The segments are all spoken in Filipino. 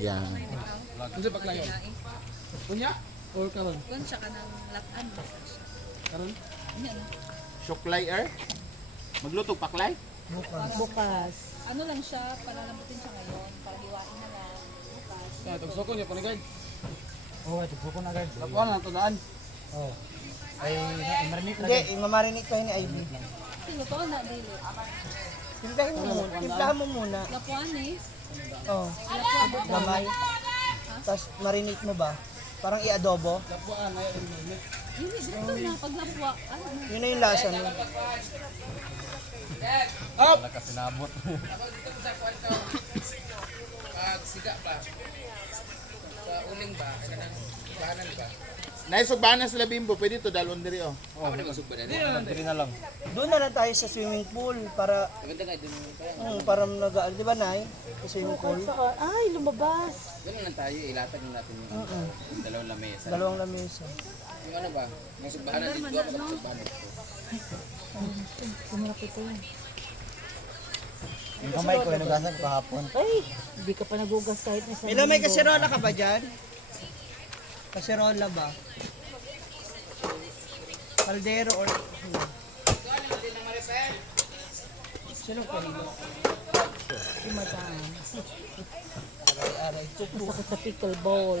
Yan. Ano sa paglayo? Kunya? Or karon? Kung siya ka ng lakan, basta siya. Karon? Yan. Suklay Magluto paklay? Bukas. Ano lang siya, palalambutin siya ngayon, para hiwain na lang. Bukas. Sa tugsoko niya panigad. Oo, ito ko na agad. Lapuan na to daan. Oo. Ay, marinate na Hindi, agad. imamarinate pa yun ni Ivy. Sino to na, dili? Timplahin mo muna. Timplahan mo muna. Lapuan eh. Oh, Lapuan ba? gamay. Tapos marinate mo ba? Parang i-adobo. Lapuan ay immarinate. Yun eh, dito na, pag lapwa. Ano na? Yun na yung lasa mo. Up! Wala ka sinabot. Naisugbahan na sila Bimbo, pwede to dalon diri oh. Dili na lang. Doon na lang tayo sa swimming pool para para di ba Nay? Sa swimming pool. Ay, lumabas. Ganun lang tayo, ilatag lang natin yung dalawang lamesa. Dalawang lamesa. Yung ano ba, may sugbahan natin doon, sugbahan natin. Sumalapit ko yun. Yung kamay ko, inugasan ko kahapon. Ay, hindi ka pa nagugas kahit na sa Milo, may kasirola ka ba dyan? Kasirola ba? Kaldero or... Sino pa rin? Kumadaan. Aray-aray. Masakit sa pickle bowl.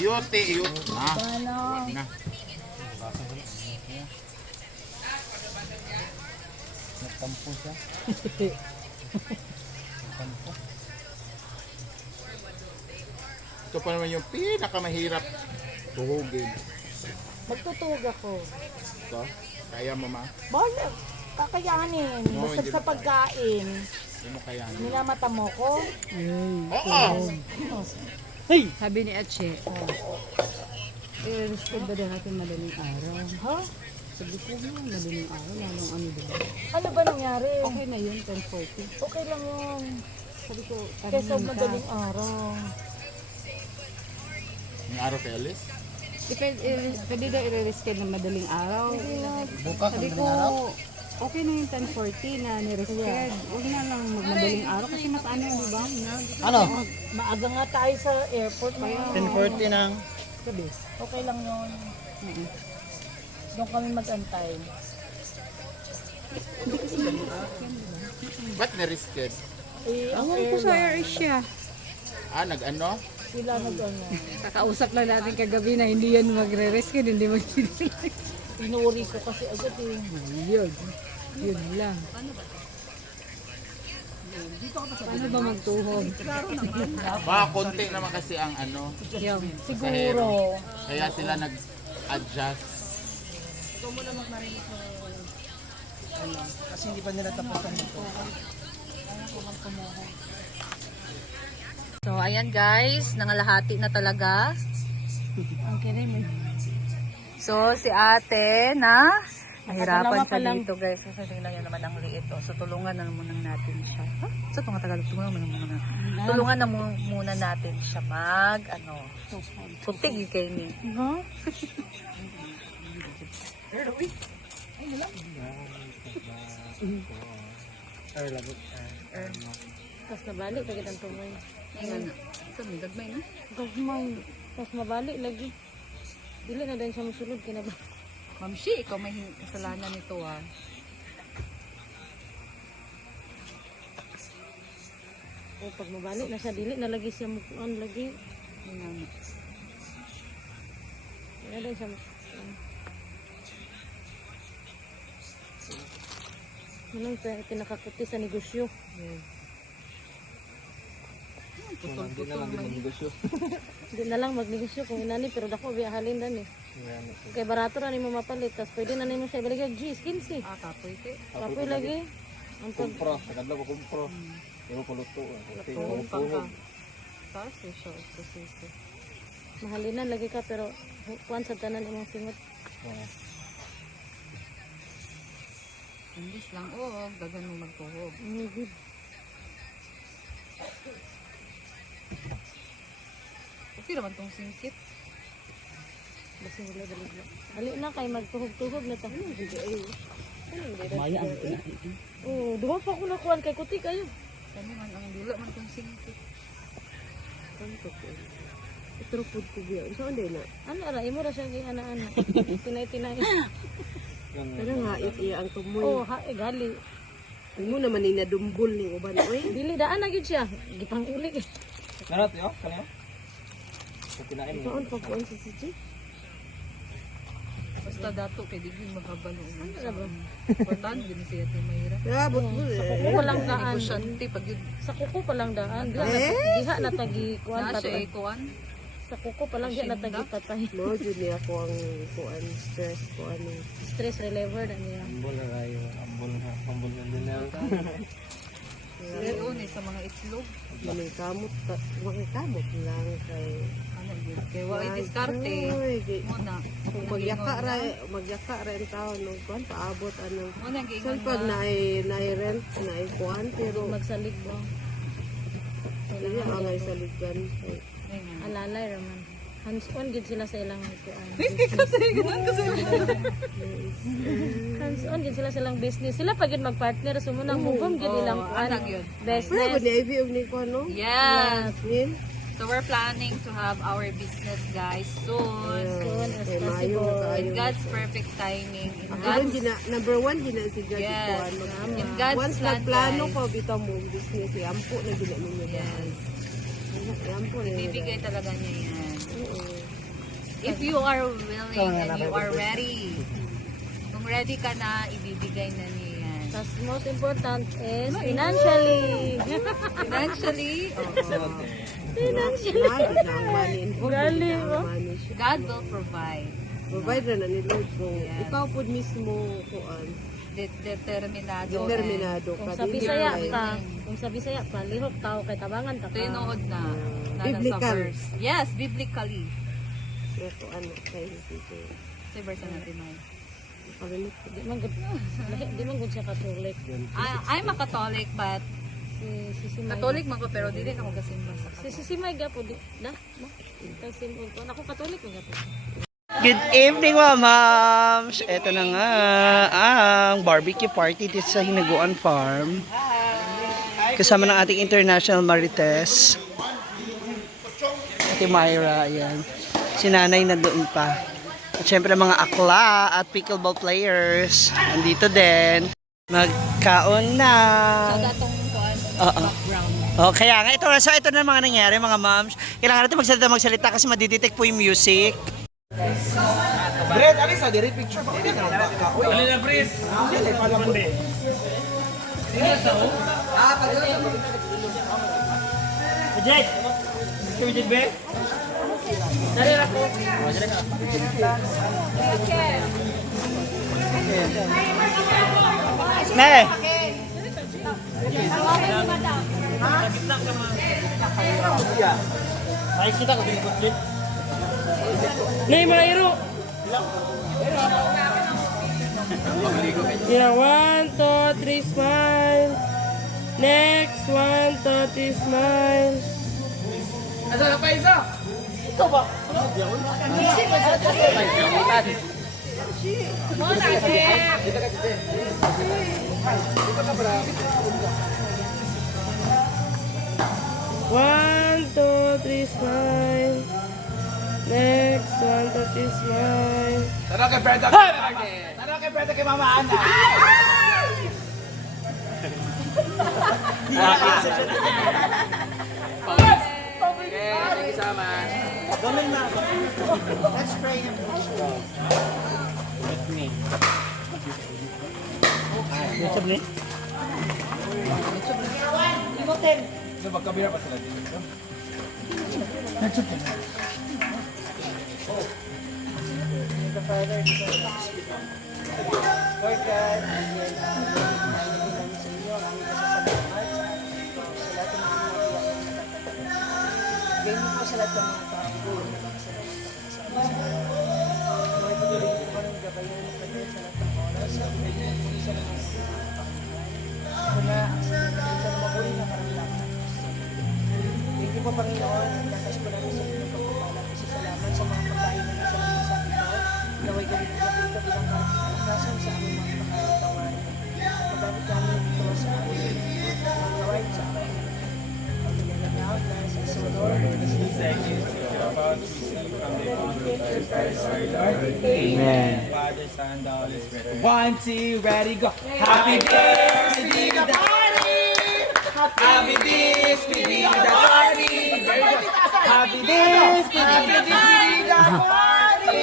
Iyote, iyote. Ano? Na. Nagtampo siya. Ito pa naman yung pinakamahirap tuhugin. Magtutug ako. Ito, kaya mo ma. Bala, kakayanin. No, Basta hindi sa pagkain. Hindi mo kaya. Nilamata mo ko. Oo! Sabi ni Ache, i-respond ba daw natin madaling araw? Ha? Sabi ko mo, madaling araw, lalong ano diba? Ano ba nangyari? Okay na yun, 10:40. Okay lang yun. Sabi ko, Kesa tanongin ka. madaling araw. Yung araw kay Alice? Pwede daw i-resched ng madaling araw. Bukas, Sabi ang ko, araw. okay na yung 10:40 na ni-resched. Huwag na lang magmadaling araw kasi mas ano, di ba? Ano? Maaga nga tayo sa airport. Kaya 10:40 ng... sabi, okay lang yun. Doon kami mag-antay. Ba't na-risked? Eh, ang Ang ko sa airline, AirAsia. Nag-ano? sila nag-ano. Kakausap lang natin kagabi na hindi yan magre-rescue, hindi Inuri ko kasi agad eh. Yun. Yun lang. Paano ba magtuhog? Baka konti naman kasi ang ano. Yung, Siguro. Kaya sila nag-adjust. Kasi hindi pa nila tapusan ito. so, ayan guys, nangalahati na talaga. Ang kirim eh. So, si ate na nahirapan Nakadalawa pa pa lang. dito guys. Kasi tingnan nyo naman ang liit. So, tulungan na muna natin siya. Sa mga Tagalog, tulungan na muna natin siya putig kay ni. Huh? Tapos nabalik lagi ang tumoy. Ayan na. Ito, may gagmay na. Gagmay. Tapos mabalik lagi. Dili na din siya musulod kinaba. Ma'am Shi, ikaw may kasalanan nito O pag mabalik na siya, dili na lagi siya mukuan lagi. Ayan na. Dili na din siya musulod. Manang pinakakuti sa negosyo. Putol-putol man yun. Hindi na lang magnegosyo kung inani pero dako biyahalin dan eh. Kay barato na nimo mapalit tas pwede na nimo siya ibaligay G skinsi. Kapoy te. Kapoy lagi. Ang pag Kumpro, tagadlaw ko kumpro. Yung ko luto. Tuhog ka ka. Kasi siya, kasi. mahalinan lagi ka pero kuan sa tanan imong singot. English lang, dagan mo magtuhog. Good. Okay naman tong singkit. Basta wala baligya. Ali na kay magtuhog-tuhog na ta. Maya ang tinahin. Oh, duha pa ko nakuan kay kuti kayo. Kani man ang dula man kung singkit. Itro food ko biya. So ande na. Ano ara imo ra siya kay ana-ana. Tinay-tinay. Pero nga, iya ang tumoy. Oh, ha gali. Mo naman ni nadumbol ni uban. Uy, Dili daan na gyud siya. Gipang-uli. Narot yo, kanyo. Kinain mo. Saan pa ko ang sisi? Basta dato kay di gyud makabalo. Ano ra ba? Importante din siya ti Mayra. abot mo Sa eh. kuko lang daan. Negosyante pag yun. Sa kuko pa lang daan. Diha na tagi kuan Na siya patay. kuan. Sa kuko pa lang diha na tagi patay. Mo jud niya ako ang kuan stress ko ano. Stress reliever na niya. Ambol na rayo, ambol na din na. Yun eh, sa mga itlog. Makikamot lang kay Ano yun? Kaya wa diskarte. Uy, Mo na. kung magyaka ra ang taon no kuan paabot anong Mo na giingon Saan pag na rent na kuan pero Magsalig ba? dili angay sa ligan. Alalay raman. Hands-on gid sila sa ilang kuan. Hands-on gid sila sa ilang business. Sila pa gid mag-partner sumunang mugom gid ilang kuan. Anag yun. Pero Business. ni Ivy og ni kuan no. Yes. Nin. So we're planning to have our business guys soon. Soon as Kay Mayo possible. In kaayo. God's perfect timing. In Ako God's gina number 1 gina si God Yes. kuan. In God's Once plan, nagplano guys. ko bitaw mo business ampo na gina ninyo. Yes. Ampo na. Ibibigay talaga niya yan. If you are willing and you are ready. Kung ready ka na, ibibigay na niya yan. Tas most important is financially. Financially, Financially na ang money involved. Gali, na ang oh. money siya. God will provide. Provide na ni Lord kung Yes. ikaw po mismo kuan Determinado. determinado Kung ka sa dili Bisaya kay- ka, kung sa Bisaya ka, lihok tao kay tabangan ta ka. Tinuod na. Na Biblical. sa verse. Yes, biblically. Kaya kuan kay sige. Sa verse natin mo. Pagalit ko. Di man gud di man gud siya Catholic. I'm a Catholic, but Si Simay. Catholic man ko, pero dili ka magasimba sa Si Simay gapo di na. Kay simple ko. Ako Catholic man gapo. Good evening mga moms! Ito na nga ang barbecue party dito sa Hinaguan Farm. Kasama ng ating international marites. Ate Myra, ayan. Si nanay na doon pa. At syempre mga akla at pickleball players. Andito din. Magkaon na. datong kuan Oo. background. Oh, kaya nga, ito na mga nangyari mga moms. Kailangan natin magsalita kasi madidetect po yung music. Brad, ali sa diri picture ba kaya na ka? Uy, ali na Brad. Dili pa lang budi. Dili sa o. Ah, pagdala ka pag. Ejay. Ejay be. Dali ra ko. Dali ka. Ne. Ay kita ko dili budi. Nay, mga iro. Yeah, 1, 2, 3, smile. Next, 1, 2, 3, smile. Asa na pa isa? Ito ba? One, two, three, smile. Next, 1, 2, 3, smile. Tara kay Brad. Tara kay Brad kay Mama Ana. Let's pray him. Ito magkabira pa sila dito. Lord God, again, namin sa inyo, ang aming pasasalamat sa lahat ng mga bigay niyo po sa lahat ng mga tao. Lord, patuloy niyo po ng gabayan ng Panginoon sa lahat ng oras. Sa mga Kuna, sa mabuhay na karamdaman. Thank you po, Panginoon. Lakas po namin sa inyong pagpapala. Salamat sa mga pagkain na sa mga sakit. Amen. Father, Son, the Holy Spirit. 1, 2, ready, go. Happy days, we did the party. Happy days, we did the party. Happy days, we did the party.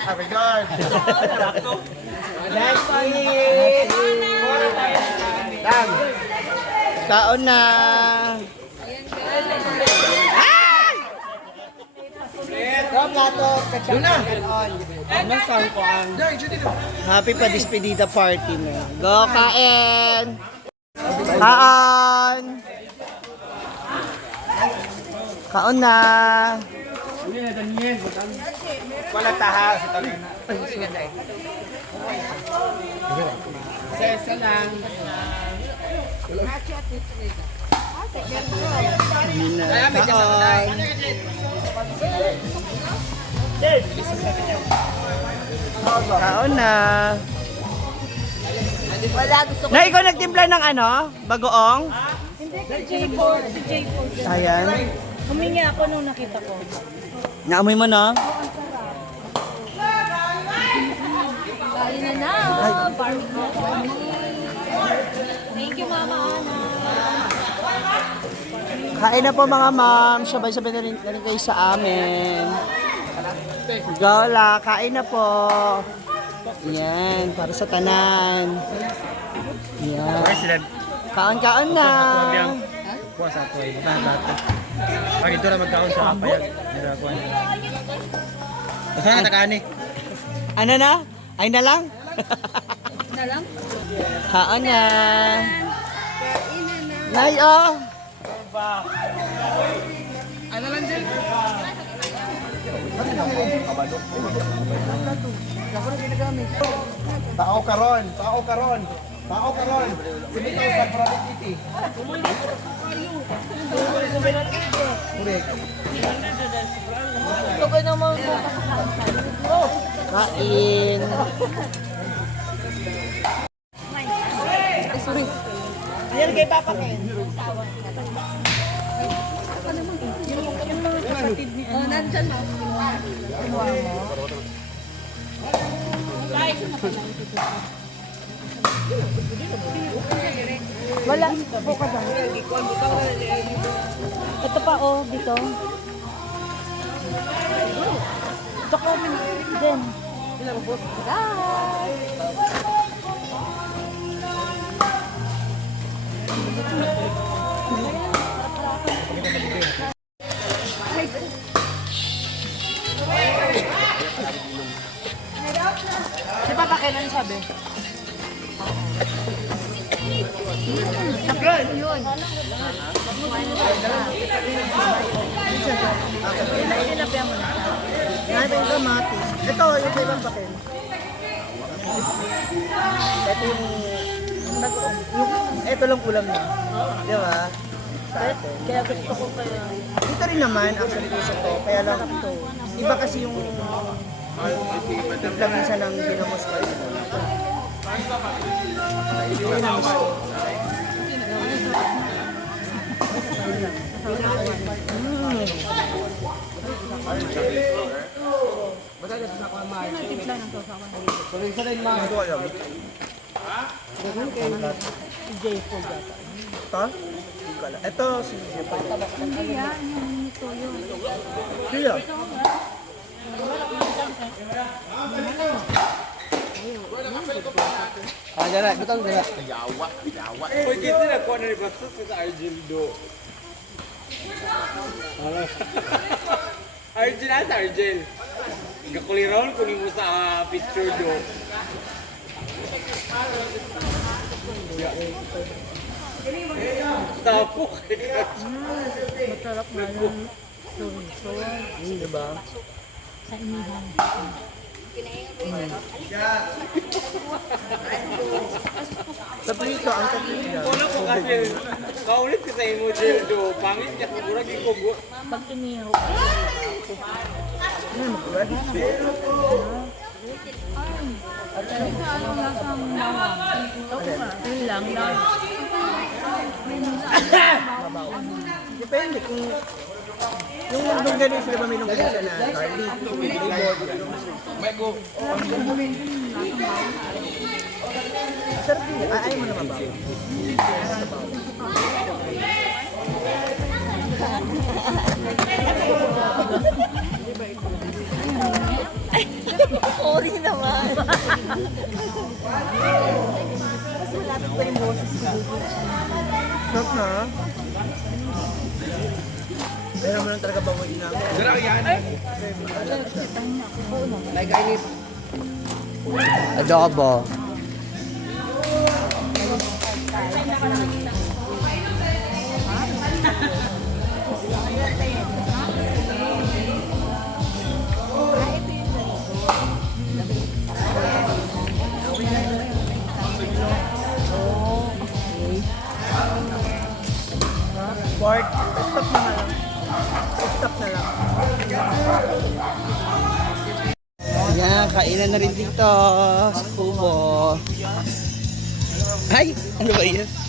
Happy God. Next week. Kaon na. Doon na. Ano saan ko ang happy pa despedida party mo. Go, kain! Kaon! Kaon na! Wala taha sa talim. Sesa lang. Kaon! Kaon na! Na ikaw nagtimpla ng ano? Bagoong? Si J4. Ayan. Humingi ako nung nakita ko. Naamoy mo na? Kain na na. Barbecue. Thank you, Mama Ana. Kain na po mga ma'am. Sabay-sabay na rin kayo sa amin. Gola, kain na po. Yan, para sa tanan. Yan. Kaon-kaon na. Kuha sa ako ay pag ito na magkaon sa kapayag. Nagakuha niya. Basta na takani. Ano na? Ay na lang? Na lang? Kaon na. Nay, oh. Ano lang dyan? Tao karon. Sinitaw sa Praviti. Kain. Ayan kay Papa Ken. Oh, nandyan na. Wala. Buka ba? Ito pa oh, dito. Ito ko. Then. Si Papa Ken, ano sabi? Yun. Natin yung kamatis. Ito, yung kay Papa Ken. Ito ito lang ulam niya. Di ba? Sa atin. Kaya gusto ko kaya. Dito rin naman, actually gusto ko. Kaya lang ito. Iba kasi yung timpla minsan ng ginamos ko. Ginamos ko. Ito si Siya. Ah, dara, betul dara. Yawa. Uy, kasi nakuha na ni Bastos sa Argildo. Argil na sa Argil. Gakuliraw ko ni mo sa picture do. Tapo kay Masarap na yun. Diba? Sa inihan. Sa prito, ang tatlo. Wala ko kasi kaulit ko sa imo Gildo. Pangit niya siguro gikugo. Pag inihaw. Yun lang. Depende kung Nung ganun sila ba may nung ganun na Carly? Ay mo naman ba? Sorry naman. Sarap na. Pero naman talaga bawoy na. Adobo. Pork. Stop na lang. Stop na lang. Yan, kainan na rin dito sa Kubo. Ay, ano ba yan?